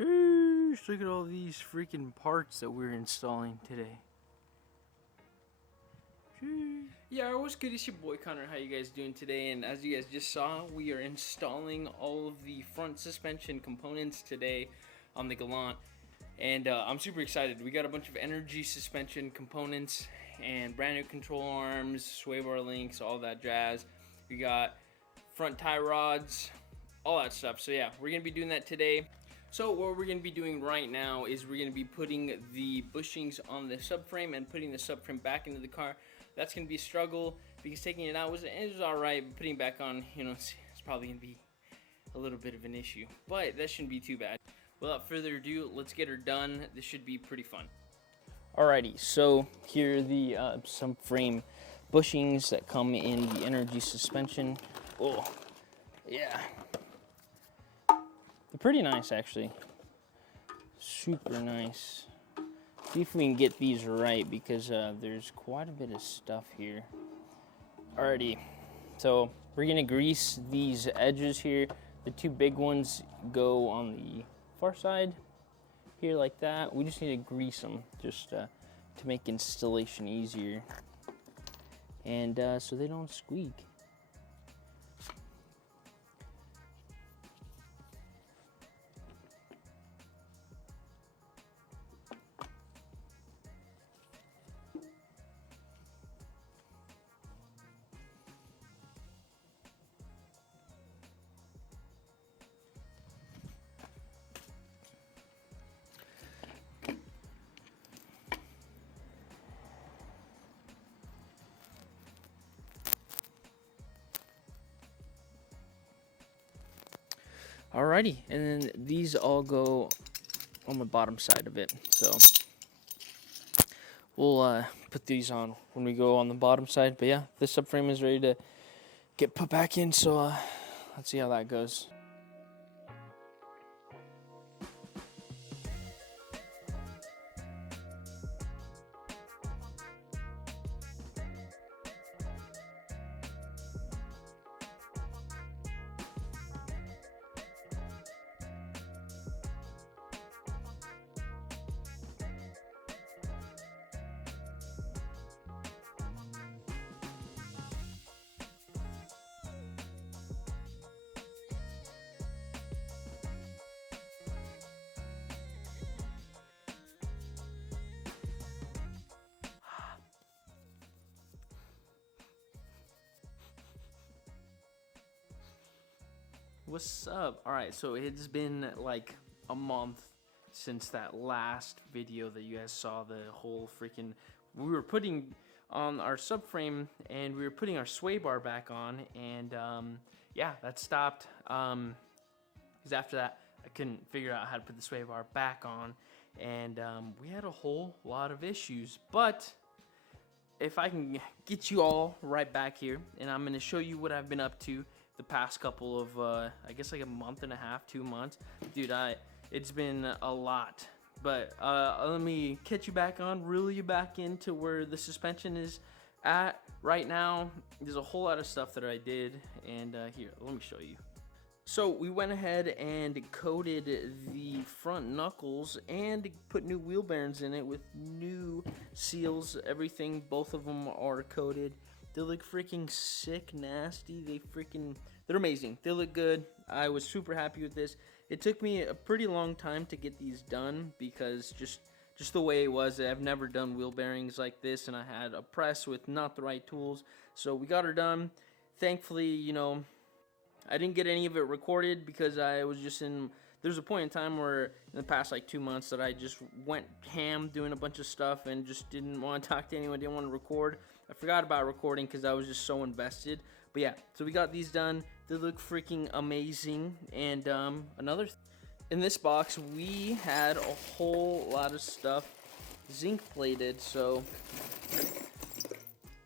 Sheesh, look at all these freaking parts that we're installing today. Sheesh. Yeah, what's good? It's your boy Connor. How you guys doing today? And as you guys just saw, we are installing all of the front suspension components today on the Galant. And I'm super excited. We got a bunch of energy suspension components and brand new control arms, sway bar links, all that jazz. We got front tie rods, all that stuff. So yeah, we're gonna be doing that today. So what we're gonna be doing right now is we're gonna be putting the bushings on the subframe and putting the subframe back into the car. That's gonna be a struggle because taking it out was all right, but putting it back on, you know, it's probably gonna be a little bit of an issue, but that shouldn't be too bad. Without further ado, let's get her done. This should be pretty fun. Alrighty, so here are the subframe bushings that come in the energy suspension. Oh, yeah. They're pretty nice, actually. Super nice. See if we can get these right, because there's quite a bit of stuff here. Alrighty, so we're gonna grease these edges here. The two big ones go on the far side here like that. We just need to grease them just to make installation easier, and so they don't squeak. Alrighty, and then these all go on the bottom side of it. So we'll put these on when we go on the bottom side. But yeah, this subframe is ready to get put back in. So let's see how that goes. What's up? Alright, so it's been like a month since that last video that you guys saw. The whole freaking, we were putting on our subframe and we were putting our sway bar back on, and yeah, that stopped because after that I couldn't figure out how to put the sway bar back on, and we had a whole lot of issues. But if I can get you all right back here, and I'm going to show you what I've been up to the past couple of, I guess like a month and a half, 2 months. Dude, it's been a lot. But let me catch you back on, reel you back into where the suspension is at right now. There's a whole lot of stuff that I did, and here, let me show you. So we went ahead and coated the front knuckles and put new wheel bearings in it with new seals, everything. Both of them are coated. They look freaking sick, nasty. They're amazing. They look good. I was super happy with this. It took me a pretty long time to get these done because just the way it was. I've never done wheel bearings like this, and I had a press with not the right tools. So we got her done. Thankfully, you know, I didn't get any of it recorded because I was just in, there's a point in time where in the past like 2 months that I just went ham doing a bunch of stuff and just didn't want to talk to anyone, didn't want to record. I forgot about recording because I was just so invested. But yeah, so we got these done. They look freaking amazing. And in this box, we had a whole lot of stuff zinc plated. So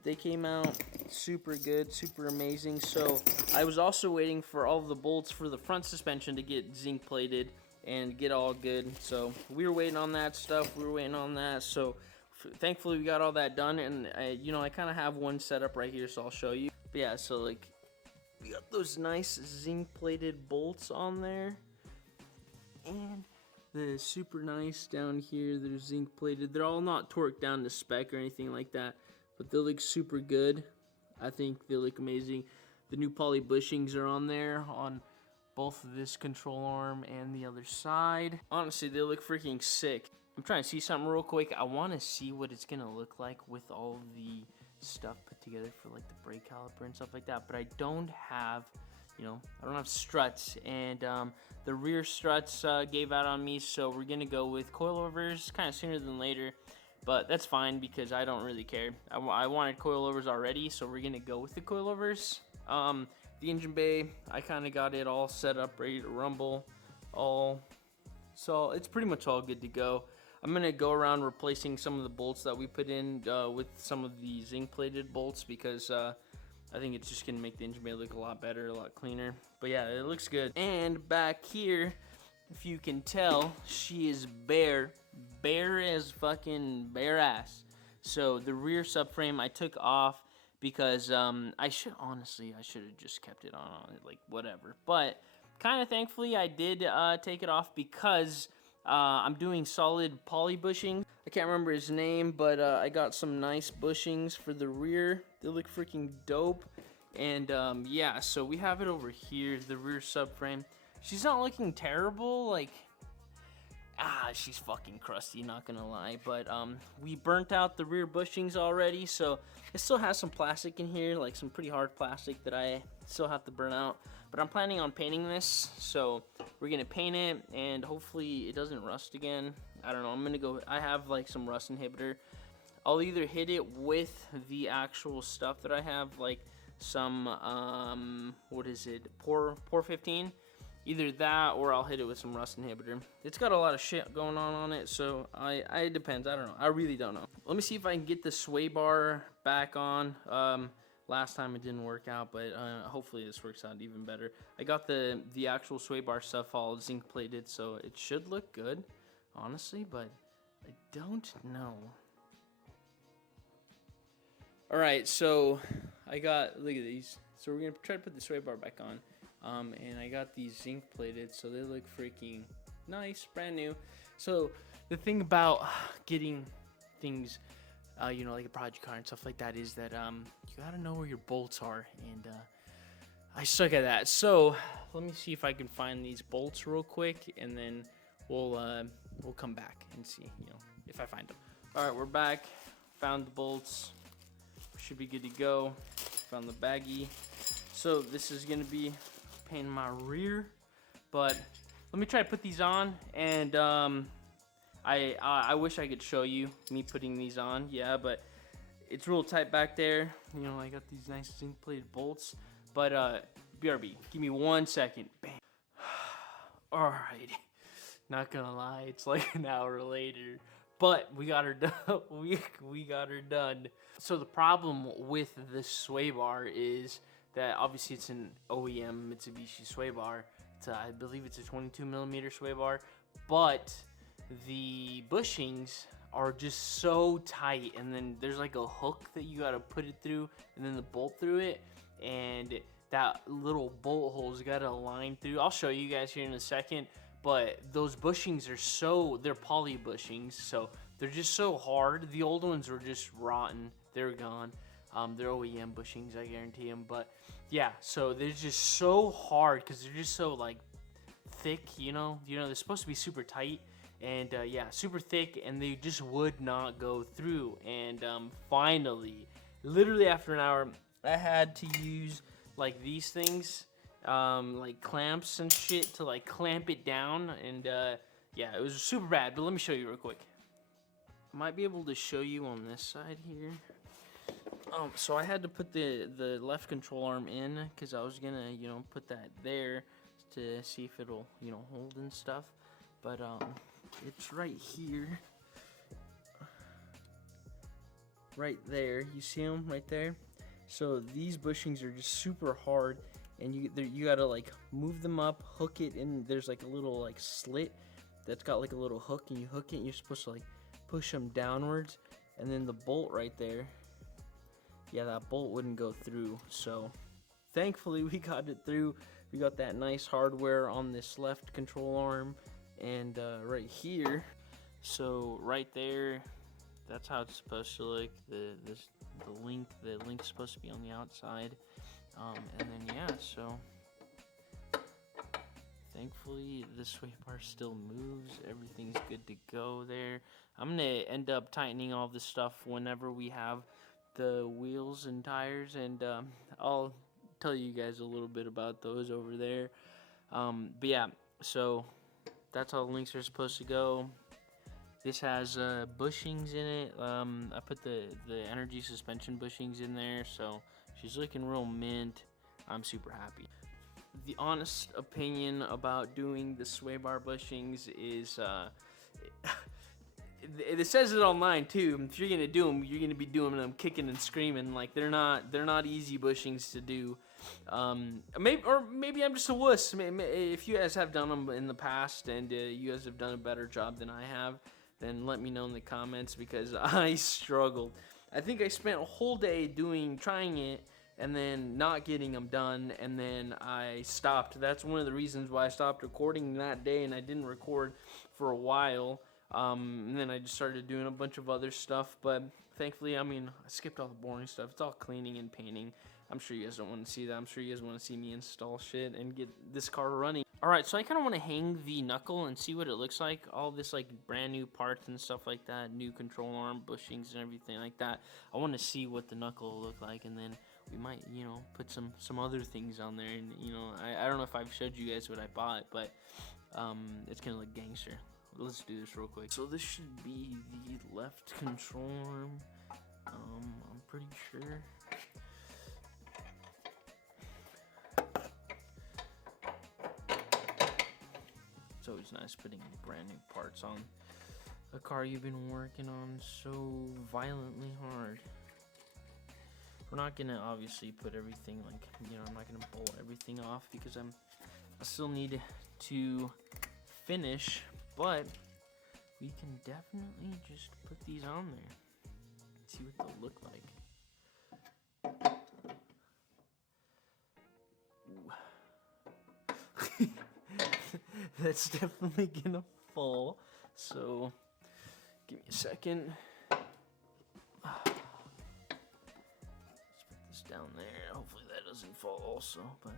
they came out super good, super amazing. So I was also waiting for all of the bolts for the front suspension to get zinc plated and get all good. So we were waiting on that stuff. So thankfully we got all that done, and I kind of have one set up right here, so I'll show you. But yeah, so like we got those nice zinc plated bolts on there, and the super nice down here. They're zinc plated. They're all not torqued down to spec or anything like that, but they look super good. I think they look amazing. The new poly bushings are on there on both of this control arm and the other side. Honestly, they look freaking sick. I'm trying to see something real quick. I want to see what it's gonna look like with all the stuff put together for like the brake caliper and stuff like that, but I don't have, you know, I don't have struts, and the rear struts gave out on me, so we're gonna go with coilovers kind of sooner than later, but that's fine because I don't really care. I wanted coilovers already, so we're gonna go with the coilovers. The engine bay, I kind of got it all set up, ready to rumble, so it's pretty much all good to go. I'm gonna go around replacing some of the bolts that we put in with some of the zinc plated bolts, because I think it's just gonna make the engine bay look a lot better, a lot cleaner. But yeah, it looks good. And back here, if you can tell, she is bare as fucking bare ass. So the rear subframe I took off because I should have just kept it on it, like whatever. But kind of thankfully I did take it off because I'm doing solid poly bushings. I can't remember his name, but I got some nice bushings for the rear. They look freaking dope. And yeah, so we have it over here, the rear subframe. She's not looking terrible, like, she's fucking crusty, not gonna lie. But we burnt out the rear bushings already, so it still has some plastic in here, like some pretty hard plastic that I still have to burn out. But I'm planning on painting this, so we're gonna paint it, and hopefully it doesn't rust again. I don't know, I'm gonna go, I have like some rust inhibitor. I'll either hit it with the actual stuff that I have, like some, what is it, Por 15? Either that, or I'll hit it with some rust inhibitor. It's got a lot of shit going on it, so it depends. I don't know. I really don't know. Let me see if I can get the sway bar back on. Last time it didn't work out, but hopefully this works out even better. I got the actual sway bar stuff all zinc plated, so it should look good, honestly, but I don't know. All right, so I got, look at these. So we're gonna try to put the sway bar back on. And I got these zinc plated, so they look freaking nice, brand new. So the thing about getting things, you know, like a project car and stuff like that, is that you gotta know where your bolts are, and I suck at that. So let me see if I can find these bolts real quick, and then we'll come back and see, you know, if I find them. All right, we're back. Found the bolts. Should be good to go. Found the baggie. So this is gonna be paint my rear, but let me try to put these on, and I wish I could show you me putting these on, yeah, but it's real tight back there. You know, I got these nice zinc plated bolts, but BRB, give me 1 second. Bam. All right, not gonna lie, it's like an hour later, but we got her done. we got her done. So the problem with this sway bar is that obviously it's an OEM Mitsubishi sway bar. I believe it's a 22mm sway bar, but the bushings are just so tight, and then there's like a hook that you gotta put it through, and then the bolt through it, and that little bolt hole's gotta align through. I'll show you guys here in a second, but those bushings are they're poly bushings, so they're just so hard. The old ones were just rotten, they're gone. They're OEM bushings, I guarantee them. But yeah, so they're just so hard because they're just so like thick, you know. They're supposed to be super tight, and yeah, super thick, and they just would not go through. And finally, literally after an hour, I had to use like these things, like clamps and shit, to like clamp it down. And yeah, it was super bad. But let me show you real quick. I might be able to show you on this side here. So I had to put the left control arm in because I was gonna, you know, put that there to see if it'll, you know, hold and stuff. But it's right here, right there. You see them right there? So these bushings are just super hard, and you gotta like move them up, hook it, and there's like a little like slit that's got like a little hook, and you hook it, and you're supposed to like push them downwards, and then the bolt right there. Yeah, that bolt wouldn't go through, so thankfully we got it through. We got that nice hardware on this left control arm, and right here. So right there, that's how it's supposed to look. The link's supposed to be on the outside, and then yeah. So thankfully, the sway bar still moves. Everything's good to go there. I'm gonna end up tightening all this stuff whenever we have the wheels and tires, and I'll tell you guys a little bit about those over there. But yeah, so that's how the links are supposed to go. This has bushings in it. I put the energy suspension bushings in there, so she's looking real mint. I'm super happy. The honest opinion about doing the sway bar bushings is it says it online too. If you're gonna do them, you're gonna be doing them kicking and screaming. Like they're not easy bushings to do. Maybe I'm just a wuss. If you guys have done them in the past and you guys have done a better job than I have, then let me know in the comments, because I struggled. I think I spent a whole day trying it, and then not getting them done, and then I stopped. That's one of the reasons why I stopped recording that day, and I didn't record for a while. And then I just started doing a bunch of other stuff, but thankfully, I skipped all the boring stuff. It's all cleaning and painting. I'm sure you guys don't want to see that. I'm sure you guys want to see me install shit and get this car running. Alright, so I kind of want to hang the Knuckle and see what it looks like. All this like brand new parts and stuff like that, new control arm, bushings and everything like that. I want to see what the Knuckle will look like, and then we might, put some other things on there. And, I don't know if I've showed you guys what I bought, but it's going to look gangster. Let's do this real quick. So this should be the left control arm. I'm pretty sure. It's always nice putting brand new parts on a car you've been working on so violently hard. We're not gonna obviously put everything, like, I'm not gonna bolt everything off, because I still need to finish, but we can definitely just put these on there, see what they'll look like. That's definitely gonna fall, so give me a second. Let's put this down there. Hopefully that doesn't fall also, but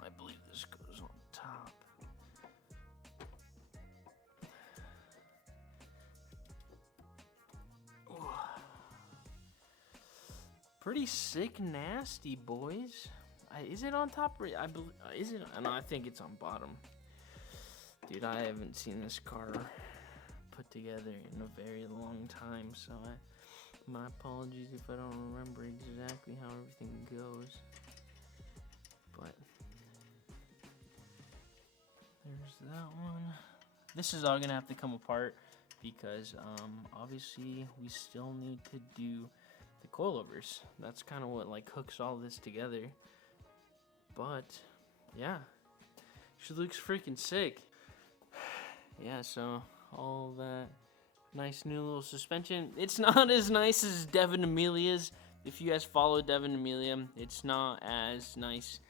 I believe this goes on top. Pretty sick, nasty, boys. Is it on top? Is it? No, I think it's on bottom. Dude, I haven't seen this car put together in a very long time, so my apologies if I don't remember exactly how everything goes. But there's that one. This is all gonna have to come apart, because obviously we still need to do the coilovers. That's kind of what like hooks all this together. But yeah, she looks freaking sick. Yeah, so all that nice new little suspension. It's not as nice as Devin Amelia's. If you guys follow Devin Amelia, it's not as nice.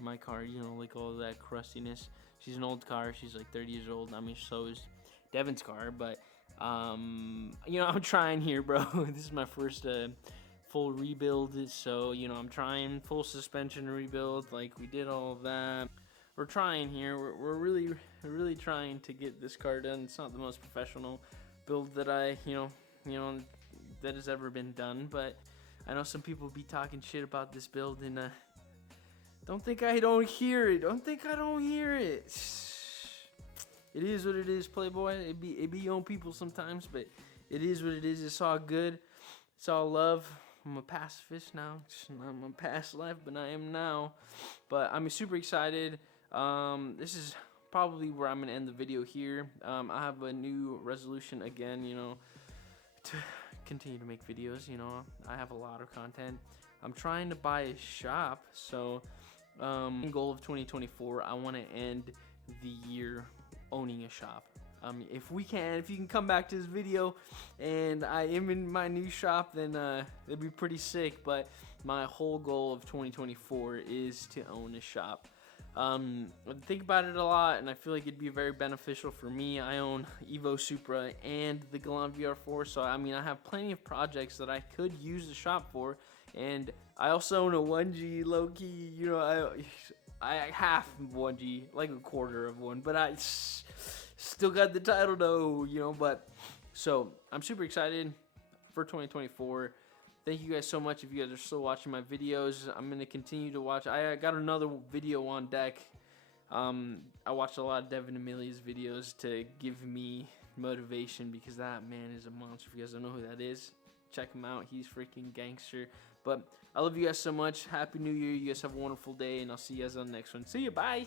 My car, like all that crustiness. She's an old car. She's like 30 years old. So is Devin's car, but I'm trying here, bro. This is my first full rebuild, so I'm trying full suspension rebuild. Like, we did all of that. We're trying here. We're really trying to get this car done. It's not the most professional build that I that has ever been done, but I know some people be talking shit about this build, and don't think I don't hear it. Don't think I don't hear it. It is what it is, Playboy. It be on people sometimes, but it is what it is. It's all good. It's all love. I'm a pacifist now. I'm a past life, but I am now. But I'm super excited. This is probably where I'm gonna end the video here. I have a new resolution again, to continue to make videos. I have a lot of content. I'm trying to buy a shop, so goal of 2024, I want to end the year owning a shop. If you can come back to this video and I am in my new shop, then it'd be pretty sick. But my whole goal of 2024 is to own a shop. I think about it a lot, and I feel like it'd be very beneficial for me. I own Evo Supra and the Galant vr4, so I mean I have plenty of projects that I could use the shop for. And I also own a 1G low-key, you know, I half 1G, like a quarter of one, but I still got the title though, you know. But so I'm super excited for 2024. Thank you guys so much. If you guys are still watching my videos, I'm gonna continue to watch. I got another video on deck. I watched a lot of Definably's videos to give me motivation, because that man is a monster. If you guys don't know who that is, check him out. He's freaking gangster. But I love you guys so much. Happy New Year. You guys have a wonderful day, and I'll see you guys on the next one. See you. Bye.